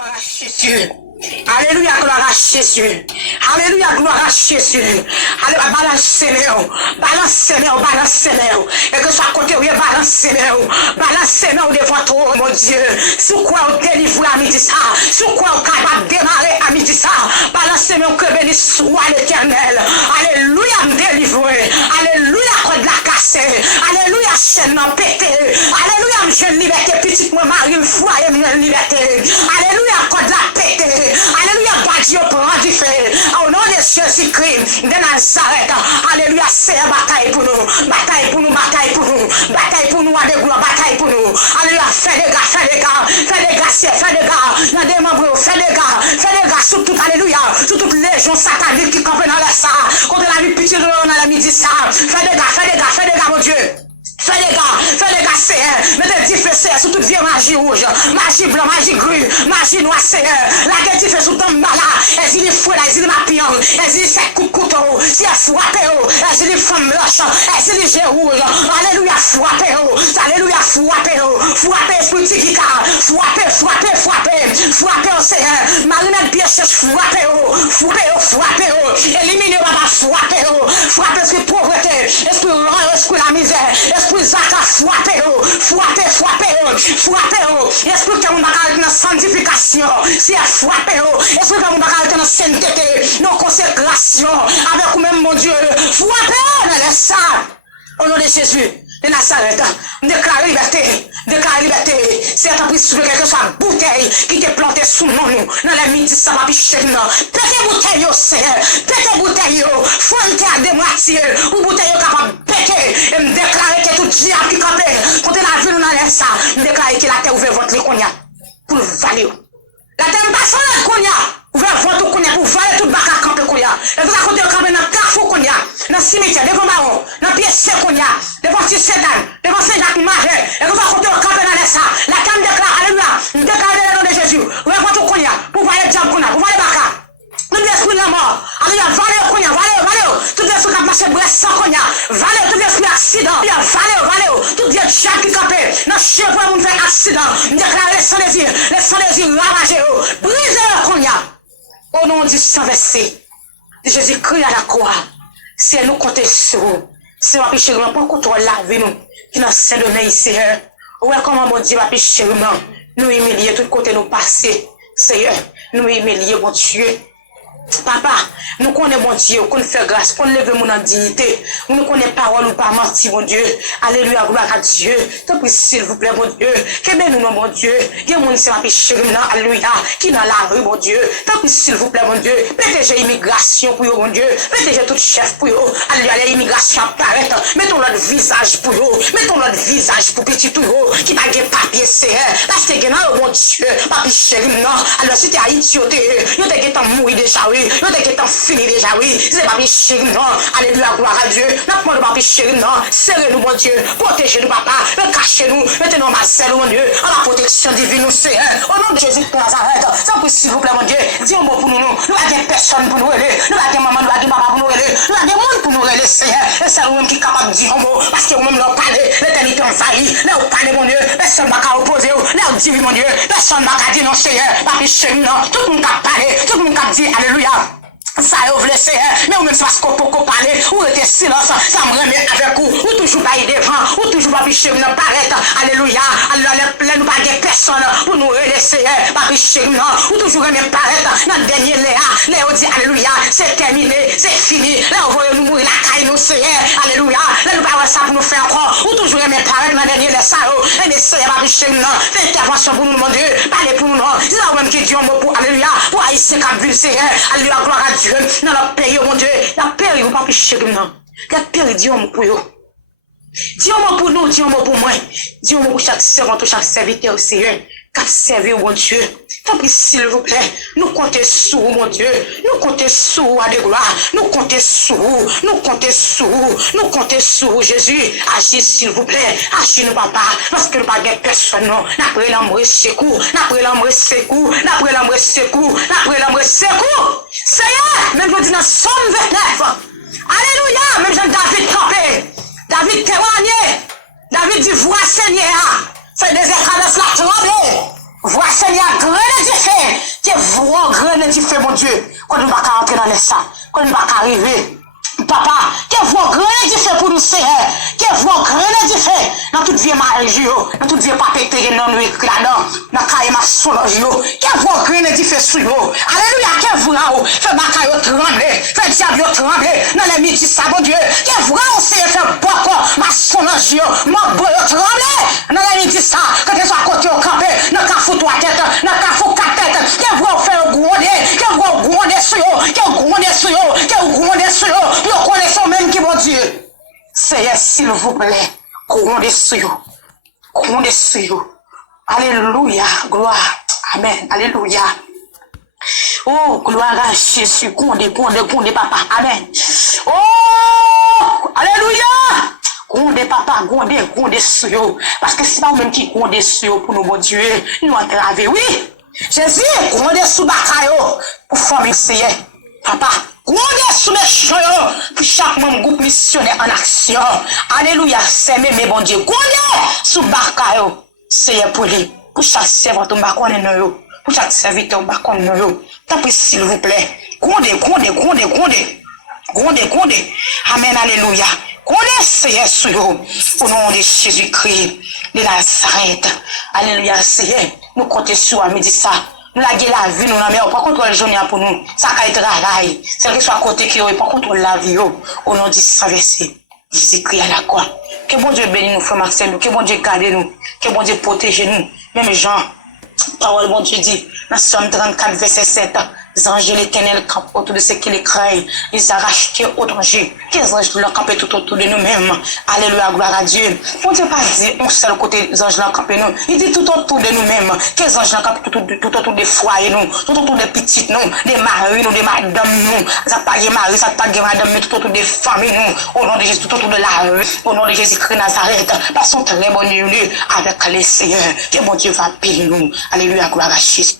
gloire à Jésus. Alléluia, gloire à Jésus. Alléluia, gloire à Jésus. Alléluia, balancez-le. Et que soit côté, oui, balancez-le devant toi, mon Dieu. Sous quoi on délivre à midi ça. Sous quoi on capable de démarrer à midi ça. Balancez-le, que béni soit l'Éternel. Alléluia, me délivrer. Alléluia, code la cassée. Alléluia, chaîne non pété. Alléluia, jeune liberté, petite moi, Marie, foyer, liberté. Alléluia, code la pété. Alléluia, Dieu prend du fait. Au nom de Jésus-Christ de Nazareth. Alléluia, c'est la bataille pour nous. Bataille pour nous, bataille pour nous. Bataille pour nous, avec gloire, bataille pour nous. Alléluia, fais des gars, fais des gars. Dans des membres, fais des gars, sur tout, alléluia. Sur toutes les gens sataniques qui campent dans la salle. Contre la vie pitié de l'eau, dans la midi, ça. Fais des gars, mon Dieu. Fais les gars, c'est mettez des feux sur toute vieille magie rouge, magie blanc, magie gris, magie noire, c'est la gueule qui fait sous ton malade, elle dit fou, elle dit ma pion, elle dit c'est coup de couteau, si elle frappe, elle dit femme blanche, elle dit j'ai rouge, alléluia, frappe, alléluia, frappe, esprit tigika, frappe, c'est Marie-Mère Pièce, frappe, éliminez ma frappe, esprit pauvreté, esprit la misère, esprit Zaka, frappez, esprit que mon bagage dans sanctification, si elle frappez, esprit que mon bagage dans sainteté, dans consécration, avec vous-même, mon Dieu, frappez, dans ça, au nom de Jésus. De Nazareth, déclare liberté, c'est un prix sur quelque soit bouteille qui te planté sous nous, dans la midi, ça va picher, pété bouteille, Seigneur, pété bouteille, fonte à des moitiés, ou bouteille capable de péter, et me déclarer que tout diable qui campait, quand la vie nous dans ça, me déclarer que la terre ouvre votre léconia, pour le valer. La terre passe en léconia, ouvre votre konia, pour valer tout le bac à camper konia, et vous racontez le camper dans le carrefour konia, dans le cimetière, devant Maron, dans le pied konia, devant Tissédan, devant Saint-Jacques-Marais, et vous racontez le camper dans ça, la terre déclare, alléluia, déclare le nom de Jésus, ouvre votre konia, pour valer le diable konia, pour valer le bac. Tout l'esprit de la mort, alléluia, valez, tout l'esprit qui a marché bref sans konia, valez, tout l'esprit accident, valez, tout diable qui campé, dans le chien pour nous faire accident, déclare les sans les yeux, ravagez, brisez le konia. Au nom du sang versé, de Jésus-Christ à la croix, c'est nous compter sur vous. C'est ma péché, pas contre laver nous, qui n'a pas de Seigneur. Ouais, comment mon Dieu va pécher nous humilier, tout côté nous passer. Seigneur, nous humilier, mon Dieu. Papa, nous connaissons mon Dieu, qu'on fait grâce, qu'on lève mon dignité, nous connaissons parole ou pas menti, mon Dieu. Alléluia, gloire à Dieu. T'en prie, s'il vous plaît, mon Dieu. Que bien nous, mon Dieu. Il y a mon Dieu, péché, alléluia, qui dans la rue, mon Dieu. T'en prie, s'il vous plaît, mon Dieu. Mettez l'immigration pour vous, mon Dieu. Mettez tout chef pour vous. Alléluia, l'immigration apparaît. Mettons notre visage pour vous. Mettons notre visage pour petit tout vous. Qui n'a pas de papier, c'est parce que mon Dieu, pas péché, non. Alors, si t'es Haïti, tu t'es mourir déjà, oui. Nous t'es fini déjà, oui. C'est pas péché, non. Alléluia, gloire à Dieu. N'a pas péché, non. Serrez-nous, mon Dieu. Protégez-nous, papa. Cachez-nous. Mettez-nous en marcel, mon Dieu. En la protection divine, nous, Seigneur. Au nom de Jésus de Nazareth. Sans plus, s'il vous plaît, mon Dieu. Dis un mot pour nous. Nous n'avons personne pour nous aider. Nous n'avons maman, nous n'avons papa pour nous aider. Nous n'avons monde pour nous aider, Seigneur. Et c'est nous-mêmes qui est capable de dire un mot. Parce que nous-mêmes, nous parlons. L'éternité envahit. Nous parlons, mon Dieu. Personne ne va opposer. Nous disons, mon Dieu. Personne ne va dire non, Seigneur. Pas péché, non. Tout le monde a parlé. Tout le monde a dit, alléluia. Ça ouvre le Seigneur, mais ou même parce qu'on peut parler, ou était silence, ça me remet avec vous, ou toujours pas y devant, ou toujours pas picher, non, paraître, alléluia, alléluia, nous pas de personne pour nous laisser, pas picher, non, ou toujours remet paraître, dans le dernier Léa, dit, alléluia, c'est terminé, c'est fini, là, on va nous mourir la caille, nous, Seigneur, alléluia, là, nous pas ça pour nous faire encore, ou toujours remet paraître, dans le dernier Léa, ça, et Seigneur, pas picher, non, fais intervention pour nous, mon Dieu, parlez pour nous, non, c'est là même qui dit un mot pour, alléluia, pour haïtien qui a vu, Seigneur, alléluia, gloire à Dieu. Dans le pays, mon Dieu, la paix, il ne va pas pécher non. La paix, il dit un mot pour eux. Dis un mot pour nous, dis un mot pour moi. Dis un mot pour chaque servant, chaque serviteur, Seigneur. Qu'a servi, mon Dieu. Tant pis, s'il vous plaît, nous comptons sur vous, mon Dieu. Nous comptons sur vous, à de gloire. Nous comptons sur vous. Nous comptons sur vous. Nous comptons sur vous, Jésus. Agis, s'il vous plaît. Agis, nous, papa. Parce que nous pas de personne, non. N'après l'amour, secours. N'après l'amour, secours. N'après l'amour, secours. N'après l'amour, secours. Seigneur, même je dis dans Somme 29. Alléluia. Même Jean-David campé. David témoigné. David dit, vois Seigneur. Fait des écrans de la tremblée. Vois Seigneur, grand Dieu fait. que voix grande qui fait, mon Dieu, qu'on ne va pas rentrer dans les ça, qu'on ne va pas arriver. Papa, que voix grande qui fait pour nous, Seigneur, que voix grande qui fait dans toute vie mariage, dans toute vie papier terre, dans nous écrit là-dedans, dans cahier maçonnage, que voix grande qui fait sur nous. Alléluia, que voix, fait bataille trembler, fait diable trembler, dans les midi, ça, mon Dieu, que voix, Seigneur, fait beaucoup, maçonnage, mon boy trembler, dans les midi, ça, quand tu sois à côté au campé, dans le cafou trois têtes, dans le cafou quatre têtes, que voix, fait un gronder, que voix, gronder sur eux, que gronder sur eux, que gronder sur eux. Nous connaissons même qui, mon Dieu. Seigneur, s'il vous plaît, grondez sur eux. Grondez sur eux. Alléluia. Gloire. Amen. Alléluia. Oh, gloire à Jésus. Grondez, papa. Amen. Oh, alléluia. Grondez, papa. Grondez sur eux. Parce que c'est pas vous-même qui grondez sur eux pour nous, mon Dieu. Nous entraver, oui. Jésus, grondez sur Bakayo pour former Seigneur. Papa. Grondez sous les chants pour chaque membre groupe missionnaire en action. Alléluia, c'est même bon Dieu. Grondez sous Bakayo. Seigneur pour lui. Pour chaque servant, pour chaque serviteur, tant pis s'il vous plaît. Grondez. Amen, alléluia. Grondez Seigneur sur nous. Au nom de Jésus-Christ de Nazareth. Alléluia, Seigneur. Nous comptons sur nous dit ça. Nous la vie, nous la mettons, par contre, le journée pour nous. Ça a été travail. C'est que soit à côté qui est, par contre, la vie, au nom de Saint-Verset. Jésus-Christ à la croix. Que bon Dieu bénisse nous, frère Marcel, que bon Dieu garde nous, que bon Dieu protège nous. Même Jean, parole, bon Dieu dit, dans Somme 34, verset 7, les anges de l'éternel campent autour de ceux qui les craignent. Ils arrachent aux dangers. Quels anges leur campent tout autour de nous-mêmes. Alléluia, gloire à Dieu. Bon Dieu pas dit un seul côté des anges leur campent nous. Il dit tout autour de nous-mêmes. Quels anges leur campent tout autour des foyers nous, tout autour des petites nous, des maris nous, des madames nous. Ça pas des maris, ça pas des madames, mais tout autour des familles nous. Au nom de Jésus, tout autour de la rue. Au nom de Jésus-Christ Nazareth. Passons très bonne nuit avec les Seigneurs. Que mon Dieu va bénir nous. Alléluia, gloire à Jésus.